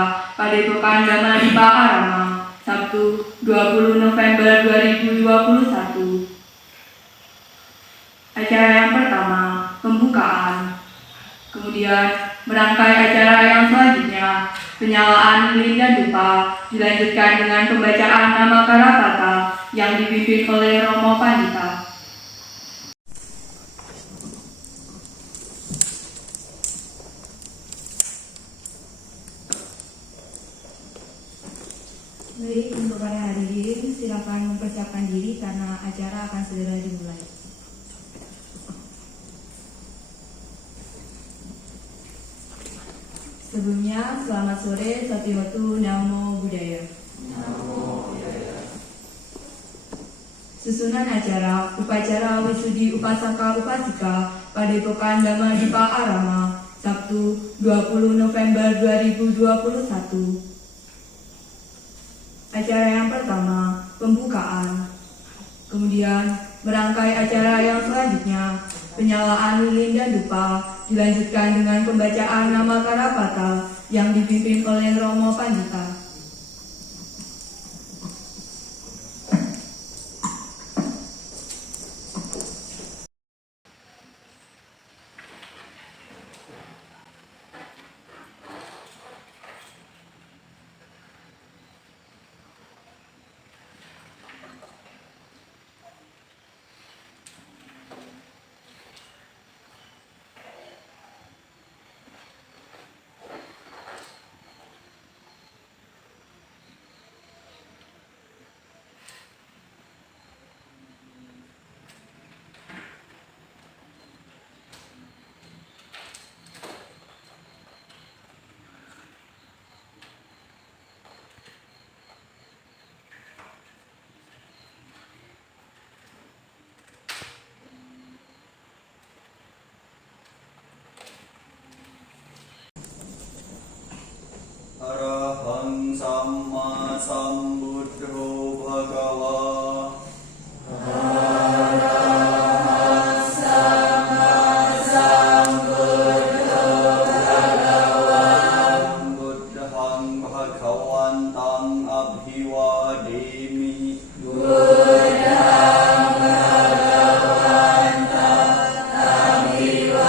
Panjika, Padepokan Dhamma Dipa Arama, Sabtu 20 November 2021. Acara yang pertama, pembukaan. Kemudian merangkai acara yang selanjutnya, penyalaan lilin dan dupa, dilanjutkan dengan pembacaan nama Karapata yang dipimpin oleh Romo Panjika. Baik, untuk para hadirin silakan mempersiapkan diri karena acara akan segera dimulai. Sebelumnya, selamat sore, Satihotu, Namo Buddhaya. Namo Buddhaya. Susunan acara, upacara Wisudi Upasaka Upasika, Padepokan Dhamma Dipa Arama, Sabtu 20 November 2021. Acara yang pertama, pembukaan. Kemudian merangkai acara yang selanjutnya, penyalaan lilin dan dupa, dilanjutkan dengan pembacaan nama Karapata yang dipimpin oleh Romo Panjika. Arahang Samma Sambuddho Bhagava. Arahang Samma Sambuddho Bhagava. Buddhang Bhagavantang Abhivademi. Buddhang Bhagavantang Abhivademi.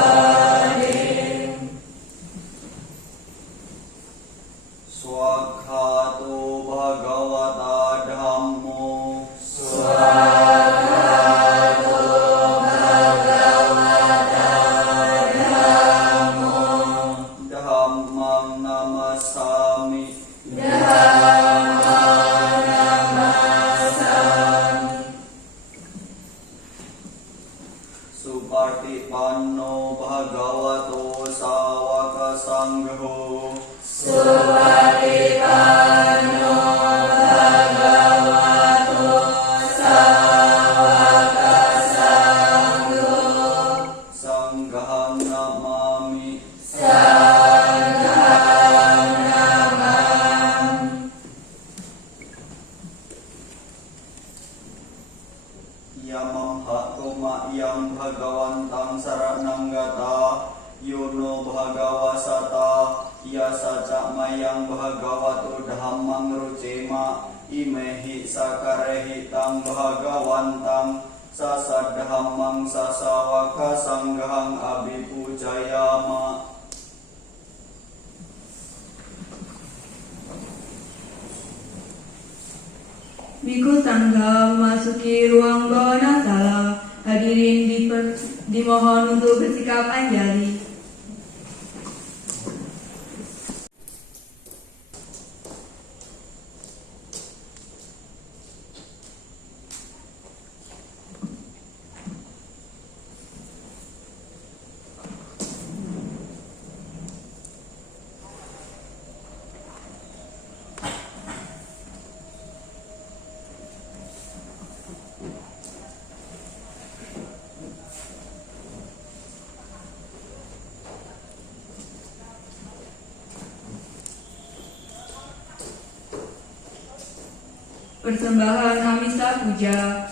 Swakhato Bhagavata Dhammo. Swakhato Bhagavata Dhammo. Dhammang Namasami. Dhammang Namasami. Supartipanno Bhagavato Sawaka Sangho. Supartipanno Bhagavato Sawaka Sangho. Sanghang Namami. Sanghang Namami. Yamam hakoma yang Bhagavantang saranang gata. Yono Bhagavasata. Yasa cakmayang Bhagavato dhammang rucema. Imehi sakarehi tang Bhagavantang. Sasadhammang sasawaka sanghang abhipujayama. Biku Sangha memasuki ruang bawah sala. Hadirin dimohon untuk bersikap anjali. Persembahan Amisa Puja.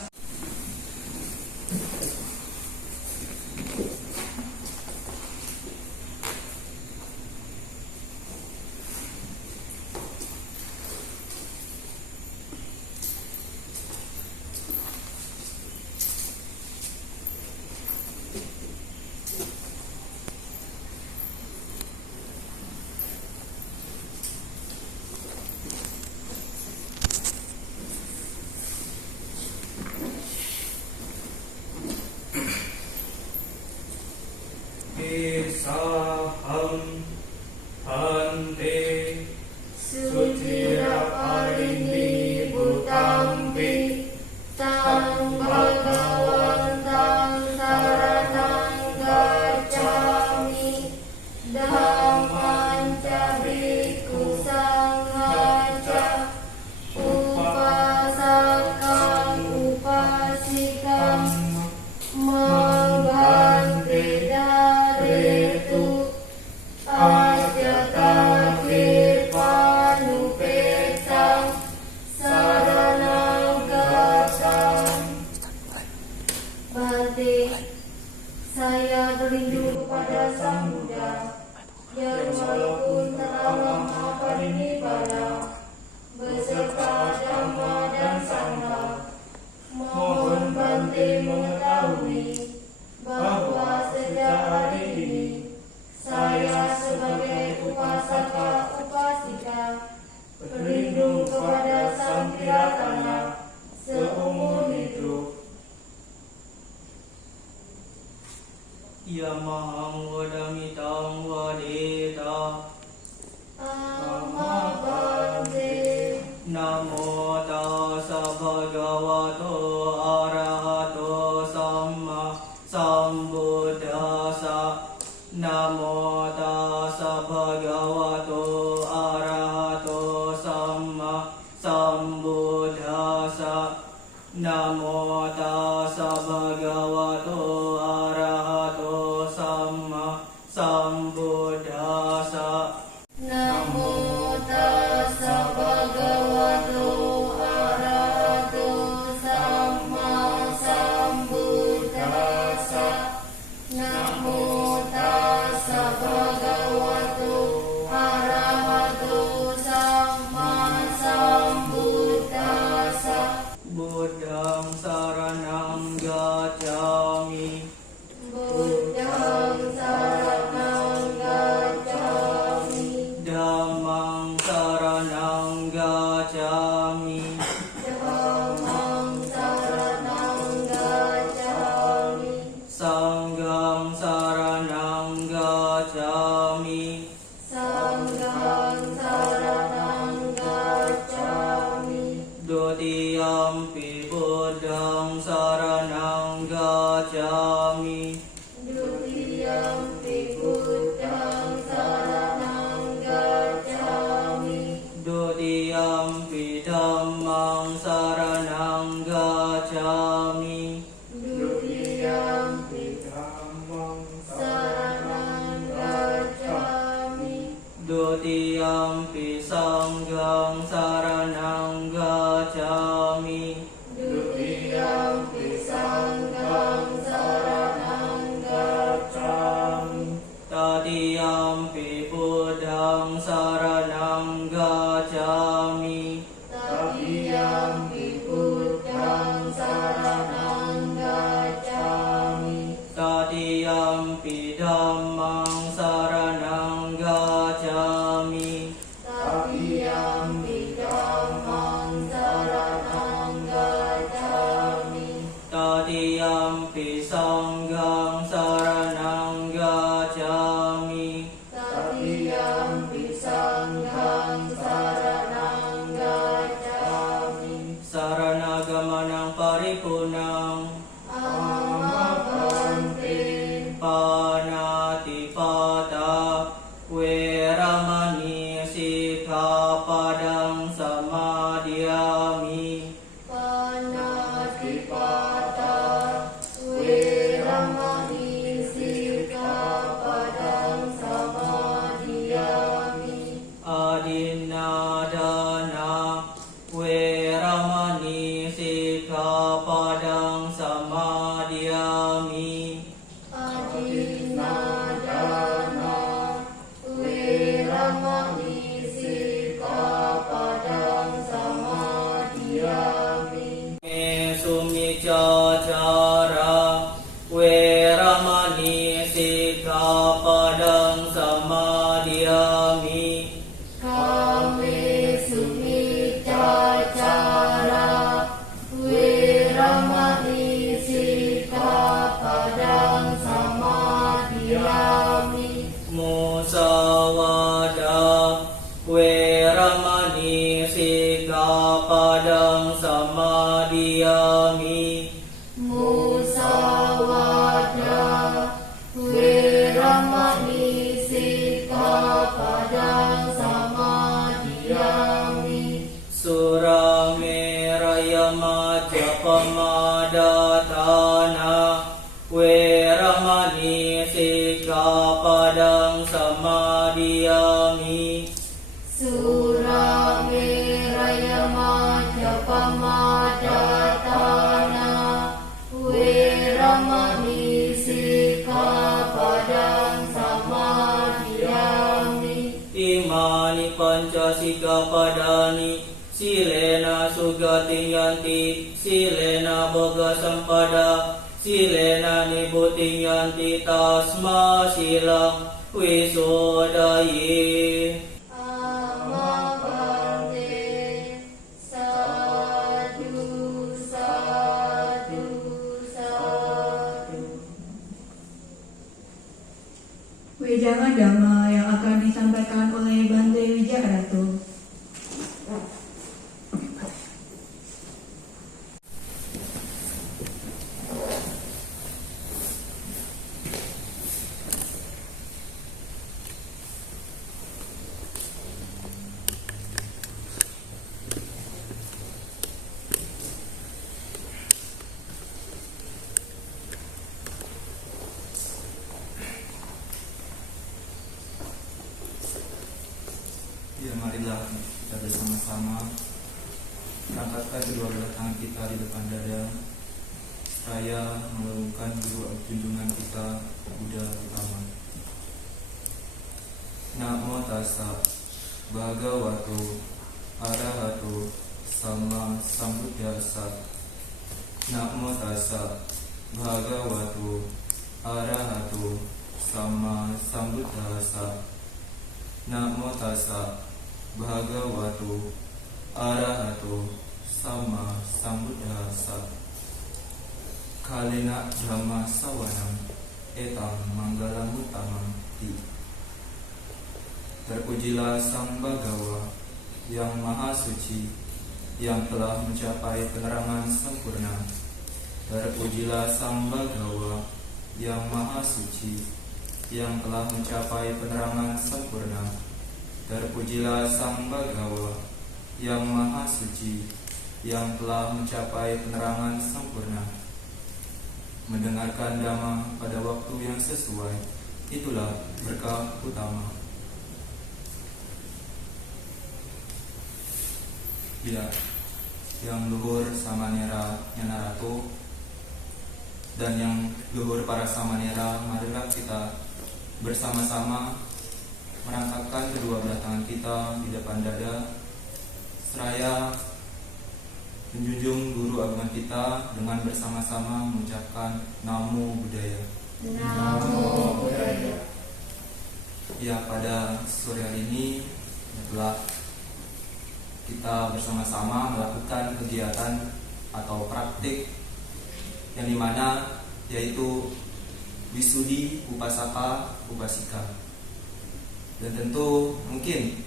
Mangganti daretu ajatake panupetang saranang gacang. Bante, saya berlindung kepada Sang Buddha yang walaupun telah lama parinibbana beserta Dhamma dan Sangha. Mohon Bante mengetahui bahwa sejak hari ini saya sebagai upasaka upasika berlindung kepada Sang Tiratana seumur hidup. Yamahang wadamitang wadeta. Amma Bante. Namo tassa bhagavato arahato samma sambuddhassa. Namo tassa bhagavato arahato samma sambuddhassa. Namo tassa bhagavato arahato samma sambuddhassa. Namo tassa bhagavato arahato samma sambuddhassa. Namo tassa bhagavato arahato samma sambuddhassa. Buddhang saranang gacchami. Buddhang saranang gacchami. Dhammang saranang gacchami. Dhammang saranang gacchami. Sanghang saranang gacchami. Sanghang saranang gacchami. Dutiyampi buddhang saranang gacchami. Dutiyampi buddhang saranang gacchami. Dutiyampi dhammang saranang gacchami. Dutiyampi dhammang saranang gacchami. Dutiyampi sanghang saranang gacchami. Dutiyampi sanghang saranang gacchami. Tatiyampi buddhang saranang gacchami. Tatiyampi buddhang saranang gacchami. Tatiyampi dhammang saranang gacchami. Tatiyampi dhammang saranang gacchami. Tatiyampi sanghang saranang gacchami. Tatiyampi sanghang saranang gacchami. Saranagamanang paripunang. Amma Bante. Panatipata weramani sikkhapadang samadhiyami. Panatipata weramani Weramani Sikkhapadang Samadhiyami. Surameraya Majapamadatana Weramani Sikkhapadang Samadhiyami. Imani Panca Sikkhapadani Silena Sugating Yanti Silena Boga Sampada Silena Nibuting Yanti Tasma Silang Wisodaye. Amapante Sadhu Sadhu Sadhu. Wejangan Dhamma yang akan disampaikan oleh Bante Wijarato. Ya, marilah kita bersama-sama angkatkan kedua belah tangan kita di depan dada, seraya melakukan guru junjungan kita, Buddha utama. Namo tassa bhagavato arahato sama sambuddhassa. Namo tassa bhagavato arahato sama sambuddhassa. Namo tassa bhagavato arahato sama sambuddhassa. Kalena dhamma sawanam etang manggalam utamam ti. Terpujilah Sang Bhagawa yang Maha Suci, yang telah mencapai penerangan sempurna. Terpujilah Sang Bhagawa yang Maha Suci, yang telah mencapai penerangan sempurna. Terpujilah Sang Bhagawa yang Maha Suci, yang telah mencapai penerangan sempurna. Mendengarkan Dhamma pada waktu yang sesuai, itulah berkah utama. Ya, yang luhur Samanera Nyanarato dan yang luhur para Samanera, marilah kita bersama-sama merangkakkan kedua belah tangan kita di depan dada, seraya menjunjung guru agama kita dengan bersama-sama mengucapkan Namo Buddhaya. Namo Buddhaya. Ya, pada sore hari ini telah kita bersama-sama melakukan kegiatan atau praktik yang dimana yaitu Wisudi Upasaka Upasika. Dan tentu mungkin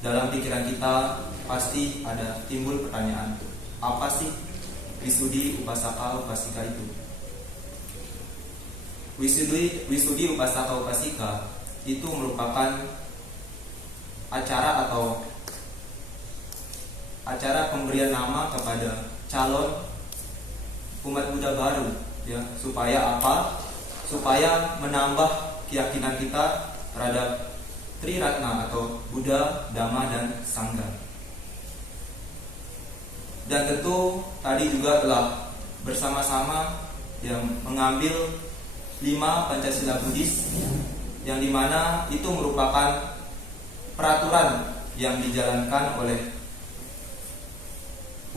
dalam pikiran kita pasti ada timbul pertanyaan, apa sih Wisudi Upasaka Upasika itu? Wisudi Upasaka Upasika itu merupakan acara pemberian nama kepada calon umat Buddha baru, ya, supaya apa? Supaya menambah keyakinan kita terhadap Triratna atau Buddha, Dhamma, dan Sangha. Dan tentu tadi juga telah bersama-sama yang mengambil 5 Pancasila Buddhis, yang dimana itu merupakan peraturan yang dijalankan oleh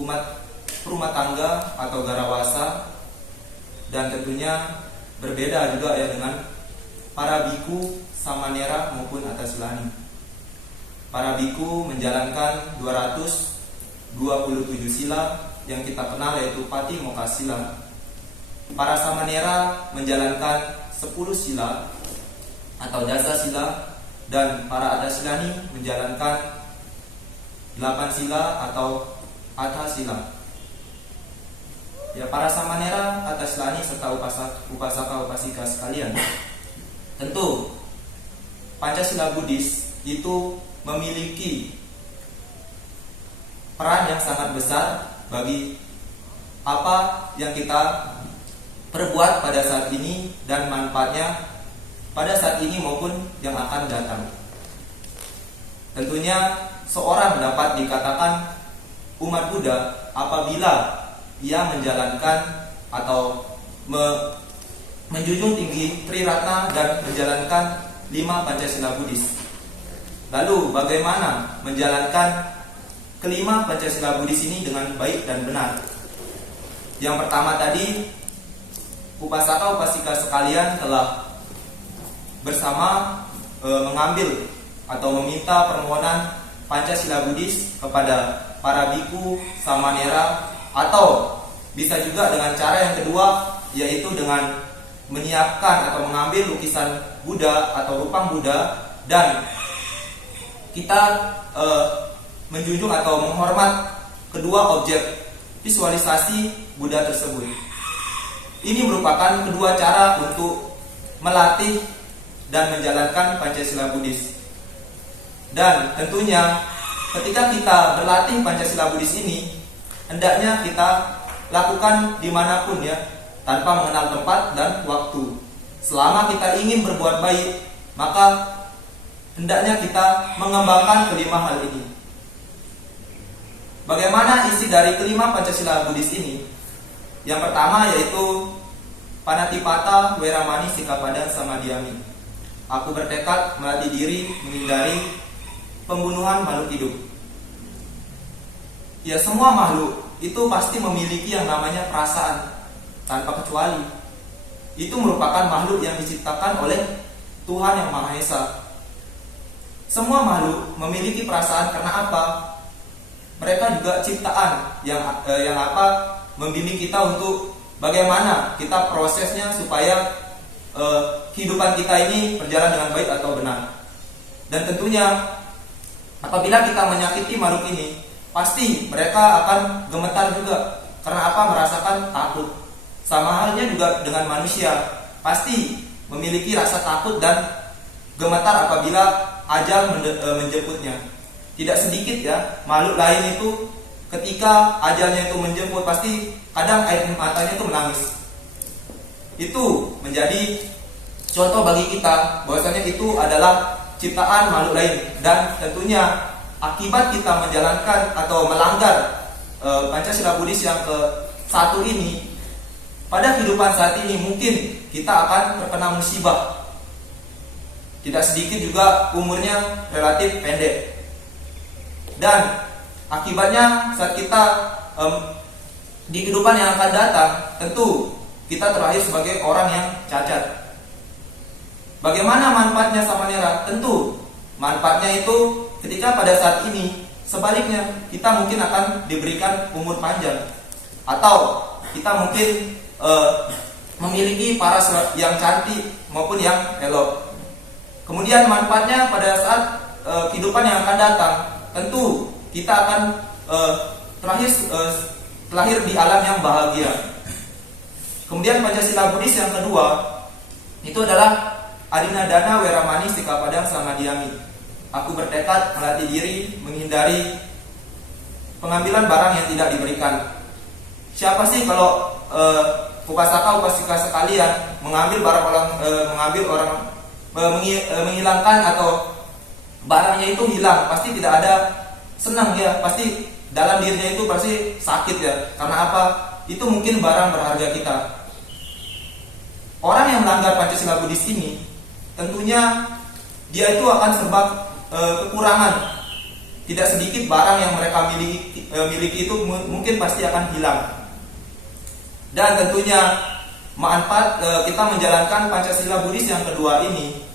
umat rumah tangga atau garawasa, dan tentunya berbeda juga ya dengan para biku, samanera maupun atasilani. Para biku menjalankan 227 sila yang kita kenal yaitu Patimokkha sila. Para samanera menjalankan 10 sila atau dasa sila, dan para atasilani menjalankan 8 sila atau atha sila. Ya, para samanera, atasilani serta upasaka upasika sekalian, tentu Pancasila Buddhis itu memiliki peran yang sangat besar bagi apa yang kita perbuat pada saat ini dan manfaatnya pada saat ini maupun yang akan datang. Tentunya seorang dapat dikatakan umat Buddha apabila ia menjalankan atau menjunjung tinggi Triratna dan menjalankan 5 Pancasila Buddhis. Lalu bagaimana menjalankan kelima Pancasila Buddhis ini dengan baik dan benar? Yang pertama tadi, upasaka upasika sekalian telah bersama mengambil atau meminta permohonan Pancasila Buddhis kepada para biku, samanera, atau bisa juga dengan cara yang kedua, yaitu dengan menyiapkan atau mengambil lukisan Buddha atau rupang Buddha dan kita menjunjung atau menghormat kedua objek visualisasi Buddha tersebut. Ini merupakan kedua cara untuk melatih dan menjalankan Pancasila Buddhis. Dan tentunya ketika kita berlatih Pancasila Buddhis ini, hendaknya kita lakukan dimanapun ya, tanpa mengenal tempat dan waktu. Selama kita ingin berbuat baik, maka hendaknya kita mengembangkan kelima hal ini. Bagaimana isi dari kelima Pancasila Buddhis ini? Yang pertama yaitu Panatipata, Weramani, Sikapada, Samadhyami. Aku bertekad melatih diri menghindari pembunuhan makhluk hidup. Ya, semua makhluk itu pasti memiliki yang namanya perasaan tanpa kecuali. Itu merupakan makhluk yang diciptakan oleh Tuhan Yang Maha Esa. Semua makhluk memiliki perasaan karena apa? Mereka juga ciptaan yang membimbing kita untuk bagaimana kita prosesnya supaya kehidupan kita ini berjalan dengan baik atau benar. Dan tentunya apabila kita menyakiti makhluk ini, pasti mereka akan gemetar juga. Karena apa? Merasakan takut. Sama halnya juga dengan manusia, pasti memiliki rasa takut dan gemetar apabila ajal menjemputnya. Tidak sedikit ya makhluk lain itu ketika ajalnya itu menjemput, pasti kadang air matanya itu menangis. Itu menjadi contoh bagi kita bahwasanya itu adalah ciptaan makhluk lain. Dan tentunya akibat kita menjalankan atau melanggar Pancasila Buddhis yang ke-1 ini, pada kehidupan saat ini mungkin kita akan terkena musibah. Tidak sedikit juga umurnya relatif pendek. Dan akibatnya saat kita di kehidupan yang akan datang, tentu kita terlahir sebagai orang yang cacat. Bagaimana manfaatnya samanera? Tentu manfaatnya itu ketika pada saat ini sebaliknya kita mungkin akan diberikan umur panjang, atau kita mungkin memiliki paras yang cantik maupun yang elok. Kemudian manfaatnya pada saat kehidupan yang akan datang, tentu kita akan terlahir di alam yang bahagia. Kemudian Pancasila Buddhis yang kedua itu adalah Adinadana, Weramani, Sikapada, Samadhyami. Aku bertekad melatih diri menghindari pengambilan barang yang tidak diberikan. Siapa sih kalau upasaka upasika sekalian mengambil barang orang, menghilangkan atau barangnya itu hilang, pasti tidak ada senang ya, pasti dalam dirinya itu pasti sakit ya. Karena apa? Itu mungkin barang berharga kita. Orang yang melanggar Pancasila Buddhis ini, tentunya dia itu akan serba kekurangan. Tidak sedikit barang yang mereka miliki itu mungkin pasti akan hilang. Dan tentunya manfaat kita menjalankan Pancasila Buddhis yang kedua ini,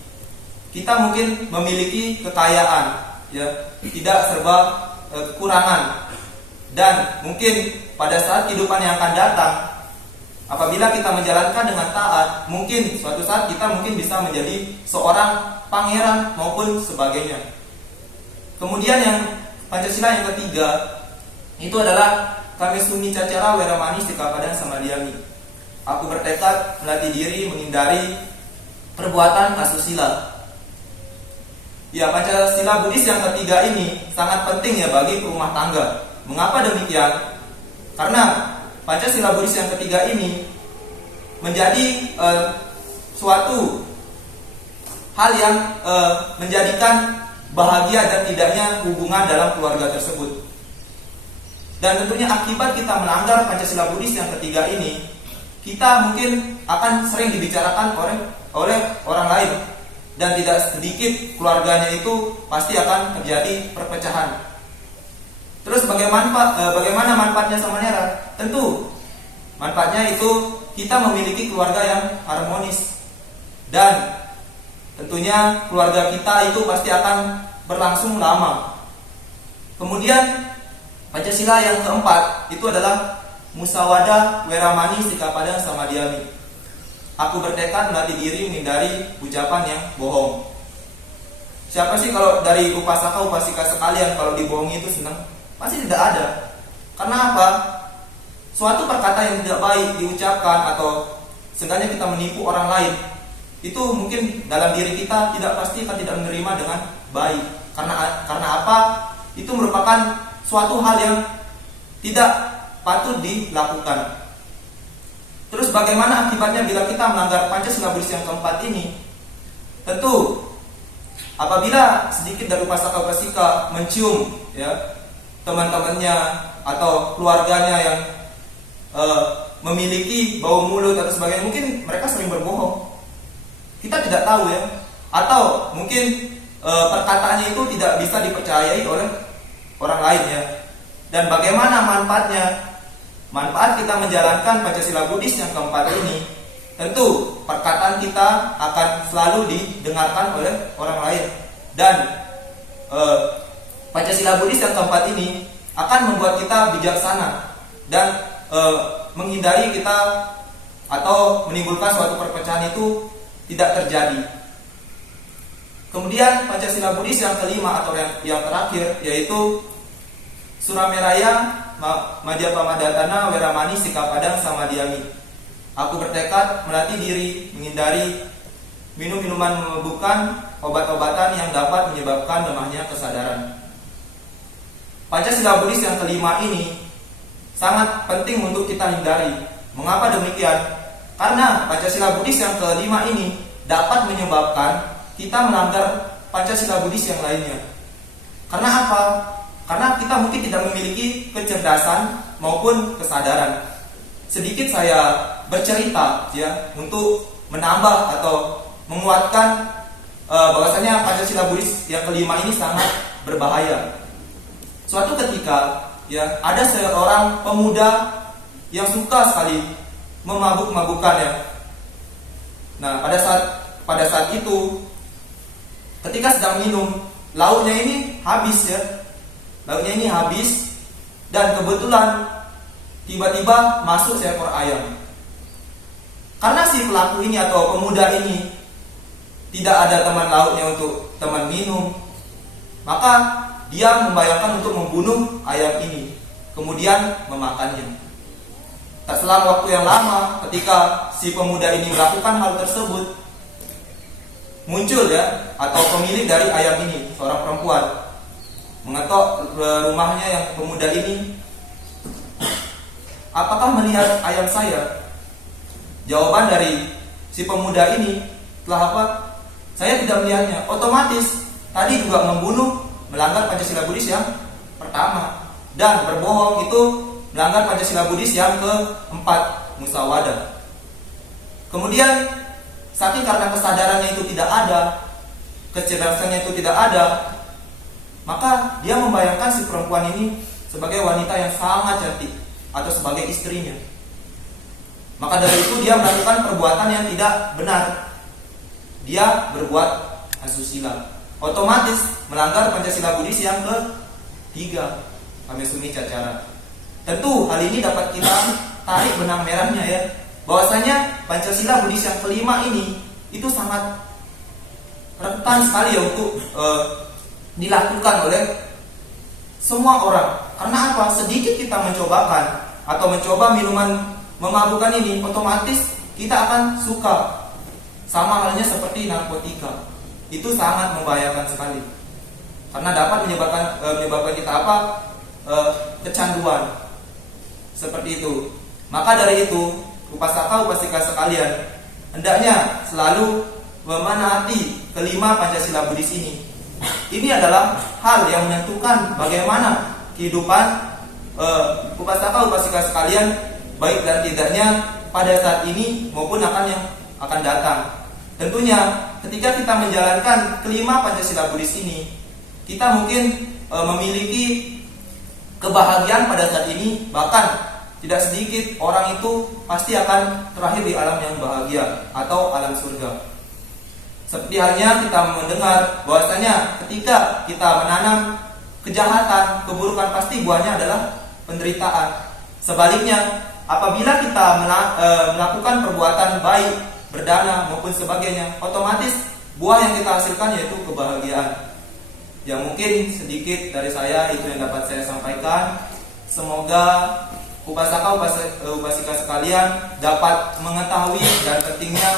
kita mungkin memiliki kekayaan, ya, tidak serba kekurangan. Dan mungkin pada saat kehidupan yang akan datang, apabila kita menjalankan dengan taat, mungkin suatu saat kita mungkin bisa menjadi seorang pangeran maupun sebagainya. Kemudian yang Pancasila yang ketiga itu adalah Kamesumi Cacara, Weramani, Sikapada, Samadhyami. Aku bertekad melatih diri menghindari perbuatan asusila. Ya, Pancasila Buddhis yang ketiga ini sangat penting ya bagi rumah tangga. Mengapa demikian? Karena Pancasila Buddhis yang ketiga ini menjadi suatu hal yang menjadikan bahagia dan tidaknya hubungan dalam keluarga tersebut. Dan tentunya akibat kita melanggar Pancasila Buddhis yang ketiga ini, kita mungkin akan sering dibicarakan oleh orang lain, dan tidak sedikit keluarganya itu pasti akan terjadi perpecahan. Terus bagaimana manfaatnya Samanera? Tentu manfaatnya itu kita memiliki keluarga yang harmonis, dan tentunya keluarga kita itu pasti akan berlangsung lama. Kemudian Pancasila yang keempat itu adalah Musawadah, Weramani, Sikapada, Samadhyami. Aku bertekad melatih diri menghindari ucapan yang bohong. Siapa sih kalau dari upasaka upasika sekalian kalau dibohongi itu senang? Pasti tidak ada. Karena apa? Suatu perkataan yang tidak baik diucapkan atau seenggaknya kita menipu orang lain, itu mungkin dalam diri kita pasti akan tidak menerima dengan baik. Karena apa? Itu merupakan suatu hal yang tidak patut dilakukan. Terus bagaimana akibatnya bila kita melanggar Pancasila Buddhis yang keempat ini? Tentu apabila sedikit dari upasaka-upasika mencium ya teman-temannya atau keluarganya yang memiliki bau mulut atau sebagainya, mungkin mereka sering berbohong. Kita tidak tahu ya, atau mungkin perkataannya itu tidak bisa dipercayai oleh orang lain ya. Dan bagaimana manfaatnya? Manfaat kita menjalankan Pancasila Buddhis yang keempat ini, tentu perkataan kita akan selalu didengarkan oleh orang lain, dan Pancasila Buddhis yang keempat ini akan membuat kita bijaksana dan menghindari kita atau menimbulkan suatu perpecahan itu tidak terjadi. Kemudian Pancasila Buddhis yang kelima atau yang terakhir yaitu Surameraya, Madhyapamadhatana, Weramani, Sikapada, Samadhyami. Aku bertekad melatih diri menghindari minum minuman memabukkan, obat-obatan yang dapat menyebabkan lemahnya kesadaran. Pancasila Buddhis yang kelima ini sangat penting untuk kita hindari. Mengapa demikian? Karena Pancasila Buddhis yang kelima ini dapat menyebabkan kita melanggar Pancasila Buddhis yang lainnya. Karena apa? Karena kita mungkin tidak memiliki kecerdasan maupun kesadaran. Sedikit saya bercerita ya untuk menambah atau menguatkan bahwasanya Pancasila Buddhis yang kelima ini sangat berbahaya. Suatu ketika ya ada seorang pemuda yang suka sekali memabuk-mabukan ya. Nah, pada saat itu ketika sedang minum, lauknya ini habis ya. Lauknya ini habis, dan kebetulan tiba-tiba masuk seekor ayam. Karena si pelaku ini atau pemuda ini tidak ada teman lauknya untuk teman minum, maka dia membayangkan untuk membunuh ayam ini, kemudian memakannya. Tak selang waktu yang lama, ketika si pemuda ini melakukan hal tersebut, muncul ya atau pemilik dari ayam ini, seorang perempuan, mengetok rumahnya yang pemuda ini. Apakah melihat ayam saya? Jawaban dari si pemuda ini telah apa? Saya tidak melihatnya. Otomatis tadi juga membunuh, melanggar Pancasila Buddhis yang pertama, dan berbohong itu melanggar Pancasila Buddhis yang keempat, musawadah. Kemudian saking karena kesadarannya itu tidak ada, kecerdasannya itu tidak ada, maka dia membayangkan si perempuan ini sebagai wanita yang sangat cantik atau sebagai istrinya. Maka dari itu dia melakukan perbuatan yang tidak benar. Dia berbuat asusila. Otomatis melanggar Pancasila Buddhis yang ketiga, Kamesumi Cacara. Tentu hal ini dapat kita tarik benang merahnya ya, bahwasanya Pancasila Buddhis yang kelima ini itu sangat rentan sekali ya untuk dilakukan oleh semua orang. Karena apa? Sedikit kita mencobakan atau mencoba minuman memabukkan ini, otomatis kita akan suka. Sama halnya seperti narkotika. Itu sangat membahayakan sekali. Karena dapat menyebabkan kita kecanduan. Seperti itu. Maka dari itu, upasaka upasika sekalian, hendaknya selalu memanati kelima Pancasila Buddhis ini. Ini adalah hal yang menentukan bagaimana kehidupan upasaka upasika sekalian, baik dan tidaknya pada saat ini maupun yang akan datang. Tentunya ketika kita menjalankan kelima Pancasila Buddhis ini, kita mungkin memiliki kebahagiaan pada saat ini. Bahkan tidak sedikit orang itu pasti akan terakhir di alam yang bahagia atau alam surga. Seperti halnya kita mendengar bahwasanya ketika kita menanam kejahatan, keburukan, pasti buahnya adalah penderitaan. Sebaliknya, apabila kita melakukan perbuatan baik, berdana maupun sebagainya, otomatis buah yang kita hasilkan yaitu kebahagiaan. Ya, mungkin sedikit dari saya itu yang dapat saya sampaikan. Semoga upasaka upasika sekalian dapat mengetahui dan pentingnya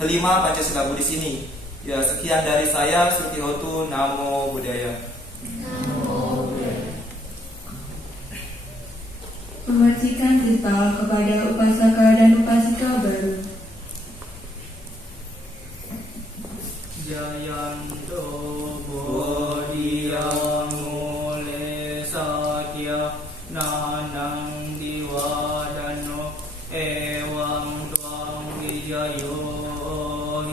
kelima Pancasila Buddhis ini. Ya, sekian dari saya, Sutihotu. Namo Buddhaya. Pembacikan kita kepada upasaka dan upasika baru. Jayanto Bodhiya Mule Satya Nanang Diwadano Ewang Tuang Wijayo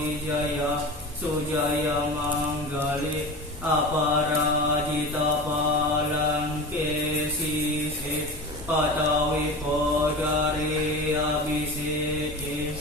Hijaya Sujaya Manggali Aparajita Palangke Sisi Patawi Podari Abhiseke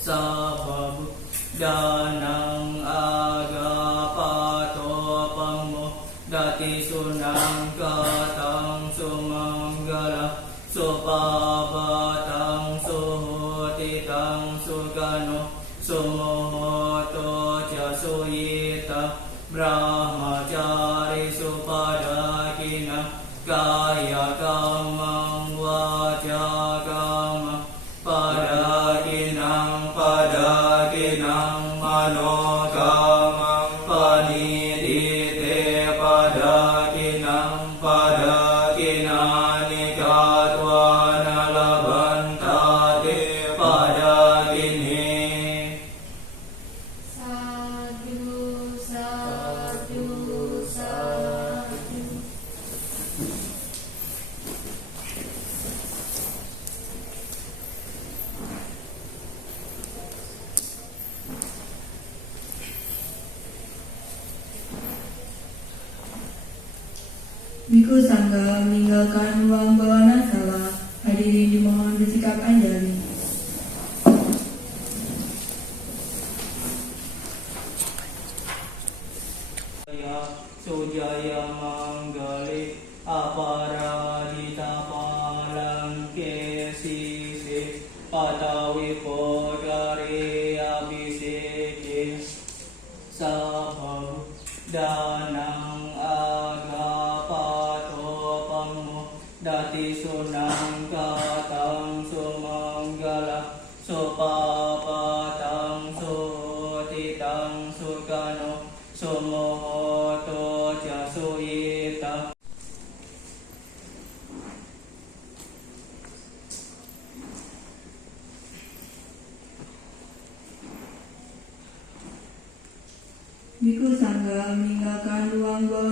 Sabab Danang Agapato Pangmo Dati Sunang Katang Sumanggala Supabatang Suhutitang Sugano Sumohoto Jasuyita Brahmacari Supadakina Kaya Kamang Waja Kamang Padakinang Mano Kamang Panidite Padakinang Nikatwana Labantate Padakini. Sadu, sadu, sadu. Biku Sangga meninggalkan ruang bawana sala. Hadirin dimohon bersikap anjali. Sujaya Manggali Aparajita Palangke Sisi Patawi Podari Abhiseke Sabab Danang Agapato Pangmo Dati Sunang Katang Sumanggala Supapatang Suhutitang Sugano Sumohoto Jasuyita. Biku Sangga meninggalkan ruang bawana